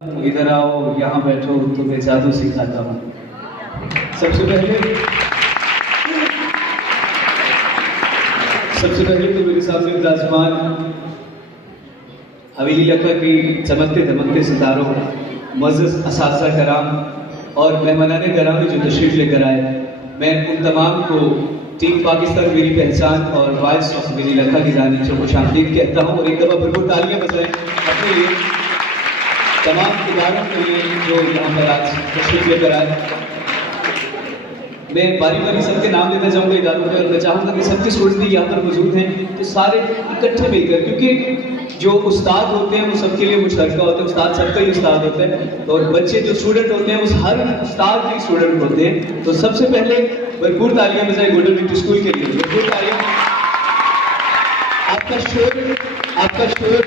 इधर आओ, यहाँ बैठो, तुम्हें जादू सिखाता हूँ। सबसे पहले तो मेरे सामने विराजमान हवेली लखा की चमकते धमकते सितारों, मुअज़्ज़ज़ असातिज़ा कराम और मेहमानाने कराम जो तशरीफ लेकर आए, मैं उन तमाम को टीम पाकिस्तान मेरी पहचान और वॉइस ऑफ हवेली लखा की जानिब से खुशामदीद कहता हूँ। और एक दफ़ा भरपूर तालियां बजाएं अपने लिए, तमाम इदारों के लिए जो यहाँ पर आज तशरीफ लेकर आए। मैं बारी बारी सबके नाम लेना चाहूँगा इदारों में, और मैं चाहूँगा कि सबके स्टूडेंट्स भी यहाँ पर मौजूद हैं तो सारे इकट्ठे मिलकर, क्योंकि जो उस्ताद होते हैं वो सबके लिए मुश्तरका होते हैं, उस्ताद सबका ही उस्ताद होते हैं, और बच्चे जो स्टूडेंट होते हैं उस हर उस्ताद के स्टूडेंट होते हैं। तो सबसे पहले भरपूर तालियां बजाएं गोल्डन विक्ट्री स्कूल के लिए, भरपूर तालियां। आपका शोर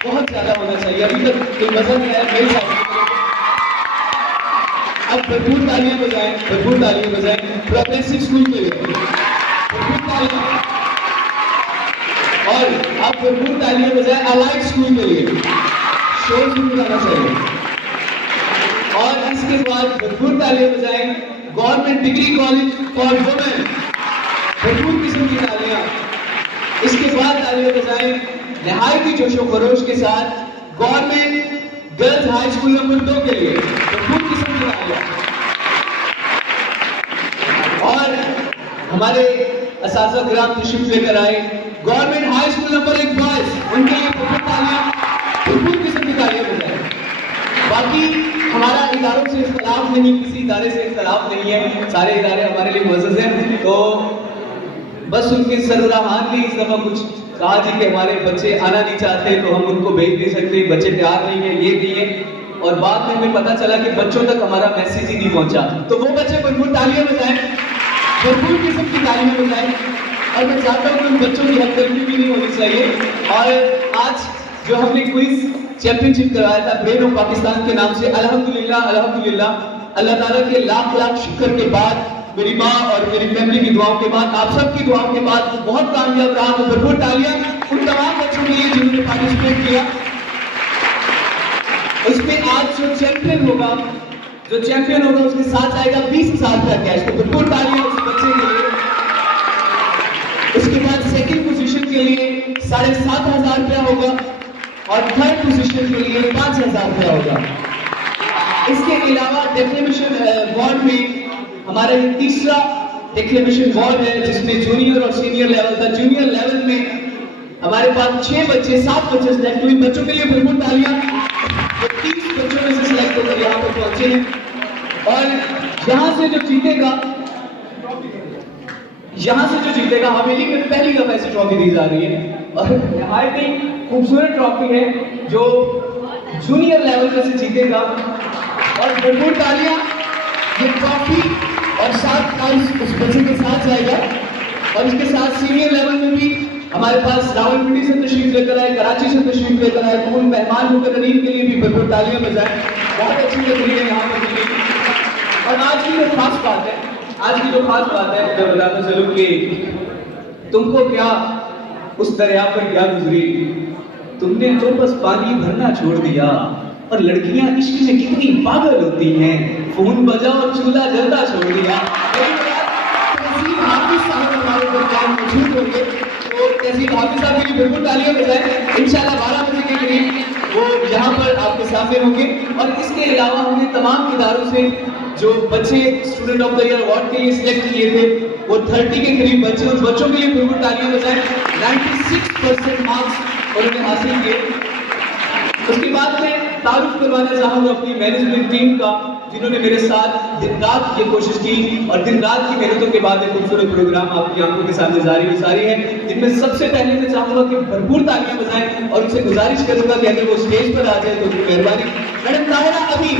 बहुत ज्यादा होना चाहिए, अभी तक कोई मजा नहीं आया मेरे साथ। अब भरपूर तालियां बजाएं प्रोग्रेसिव स्कूल के लिए, भरपूर तालियां। और आप भरपूर तालियां बजाएं अलाइड स्कूल के लिए, शोर शुरू जाना चाहिए। और इसके बाद भरपूर तालियां बजाएं government degree college for women, भरपूर किस्म की तालियां। इसके बाद तालियां बजाएं नहायत ही जोशो खरोश के साथ government girls high school number 2 के लिए, भरपूर किस्म की तालियां। और हमारे असातिज़ा किराम तशरीफ लेकर आए government high school number 1 boys, उनके लिए भरपूर तालियां, भरपूर किस्म की तालियां बजाएं। बाकी हमारा इदारों से इख्तलाफ नहीं, किसी इदारे से इख्तलाफ नहीं है, सारे इदारे हमारे लिए मुअज़्ज़ज़ हैं। तो बस उनके सरबराहान ने इस दफ़ा कुछ कहा जी कि हमारे बच्चे आना नहीं चाहते तो हम उनको भेज नहीं सकते, बच्चे तैयार नहीं है, ये नहीं है। और बाद में हमें पता चला कि बच्चों तक हमारा मैसेज ही नहीं पहुंचा। तो वो बच्चे भरपूर तालियां बजाएं, भरपूर किस्म की तालियां बजाएं। और मैं चाहता हूँ कि उन बच्चों की हकदर्दी भी नहीं होनी चाहिए। और आज जो हमने क्विज चैंपियनशिप करवाया था ब्रेन ऑफ पाकिस्तान के नाम से, अल्हम्दुलिल्लाह अल्लाह ताला के लाख लाख शुक्र के बाद, मेरी माँ और मेरी फैमिली की दुआओं के बाद, आप सबकी दुआओं के बाद वो बहुत कामयाब रहा। तो भरपूर तालियां उन तमाम बच्चों के लिए जिन्होंने पार्टिसिपेट किया। उसमें आज जो चैंपियन होगा उसके साथ आएगा 20,000 रुपया कैश, तो भरपूर तालियां उस बच्चे के लिए। उसके बाद सेकंड पोजीशन के लिए 7,500 रुपया होगा और थर्ड पोजीशन के लिए 5,000 रुपया होगा। इसके अलावा डिक्लेमेशन वार्ड में हमारा ये तीसरा डिक्लेमेशन वार्ड है जिसमें जूनियर और सीनियर लेवल था। जूनियर लेवल में हमारे पास 7 बच्चे सिलेक्ट हुए। बच्चों के लिए भरपूर तालियां, 30 बच्चों में से सिलेक्ट होकर यहाँ पर पहुंचे हैं। और यहाँ से जो जीतेगा हवेली में पहली दफा ऐसी ट्रॉफी दी जा रही है, और नहायत ही खूबसूरत ट्रॉफी है जो जूनियर लेवल में से जीतेगा। और भरपूर तालियां, ये ट्रॉफी और साथ प्राइज उस बच्चे के साथ जाएगा। और इसके साथ सीनियर लेवल में भी हमारे पास रावलपिंडी से तशरीफ लेकर आए, कराची से तशरीफ लेकर आए, तो उन मेहमान मुकर्ररीन के लिए भी भरपूर तालियां बजाएं। बहुत अच्छी तकरीरें यहाँ पर की गई। और आज की जो खास बात है मैं बताना चलूं कि तुमको क्या उस दरिया पर क्या गुजरी, तुमने तो बस पानी भरना छोड़ दिया। और लड़कियां इश्क में कितनी पागल होती हैं, फोन बजा और चूल्हा जलता छोड़ दिया। तहसील हाफिज साहब हमारे दरमियान मौजूद होंगे, तो तहसील हाफिज साहब के लिए बिल्कुल तालियां बजाएं। इंशाल्लाह 12 बजे के करीब वो यहाँ पर आपके सामने होंगे। और इसके अलावा हमने तमाम इदारों से जो बच्चे student of the year award के लिए सिलेक्ट किए थे वो 30 के करीब बच्चे, उस बच्चों के लिए बिल्कुल तालियां बजाएं। 96% मार्क्स उन्होंने हासिल किए। उसके बाद मैं तारुफ करवाना चाहूँगा अपनी मैनेजमेंट टीम का, जिन्होंने मेरे साथ दिन रात ये कोशिश की और दिन रात की मेहनतों के बाद एक खूबसूरत प्रोग्राम आपकी आंखों के सामने जारी है। जिनमें सबसे पहले मैं चाहूँगा कि भरपूर तालियां बजाएं और उनसे गुजारिश करूँगा कि अगर वो स्टेज पर आ जाए तो मेहरबानी। मैडम ताहिरा अभी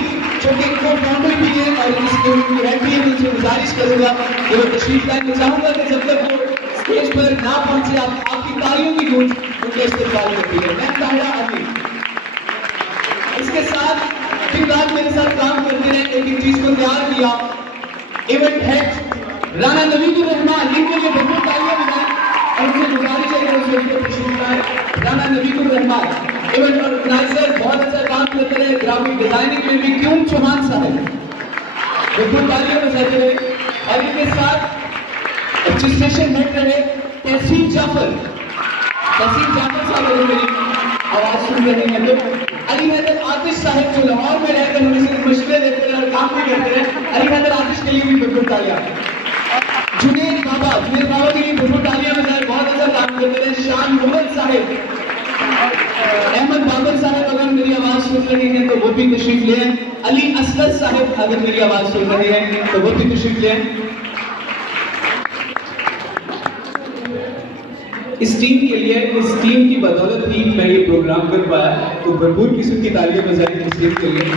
जो कि को-फाउंडर भी है और इस की हेड भी है, उनसे गुजारिश करूँगा कि वो तशरीफ लाएं। मैं चाहूँगा कि जब तक वो स्टेज पर ना पहुँचे आपकी तालियों की गूंज उनका इस्तेमाल करती है। मैम ताहिरा अभी इसके साथ दिन रात मेरे साथ काम करते रहे, एक एक चीज को तैयार किया। इवेंट हेड राना नवीकुर रहमान, इनके लिए भरपूर तालियां बजाएं और उनसे गुजारिश है कि वो राना नवीकुर रहमान इवन ऑर्गेनाइजर बहुत अच्छा काम करते रहे, ग्राफिक डिजाइनिंग में भी क्यों चौहान साहब बिल्कुल तालियां बजाते रहे। और इनके साथ रजिस्ट्रेशन हेड रहे तहसीन जाफर साहब, अगर मेरी आवाज सुन रहे हैं तो अली हैदर आतिश साहब जो लाहौर में रहकर हमें सिर्फ मशवरे देते रहे और काम भी करते रहे, अली हैदर आतिश के लिए भी बिल्कुल तालियां। जुनेद बाबा के लिए बिल्कुल तालियां बजाए, बहुत अच्छा काम करते रहे। शान मुगल साहब, अहमद बाबर साहब अगर मेरी आवाज सुन रहे हैं तो वो भी तशरीफ ले आए। अली असगर साहब अगर मेरी आवाज सुन रहे हैं तो वो भी तशरीफ ले आए। इस टीम के लिए, इस टीम की बदौलत ही मैं ये प्रोग्राम कर पाया, तो भरपूर किस्म की तालियां बजाएं इस टीम के लिए।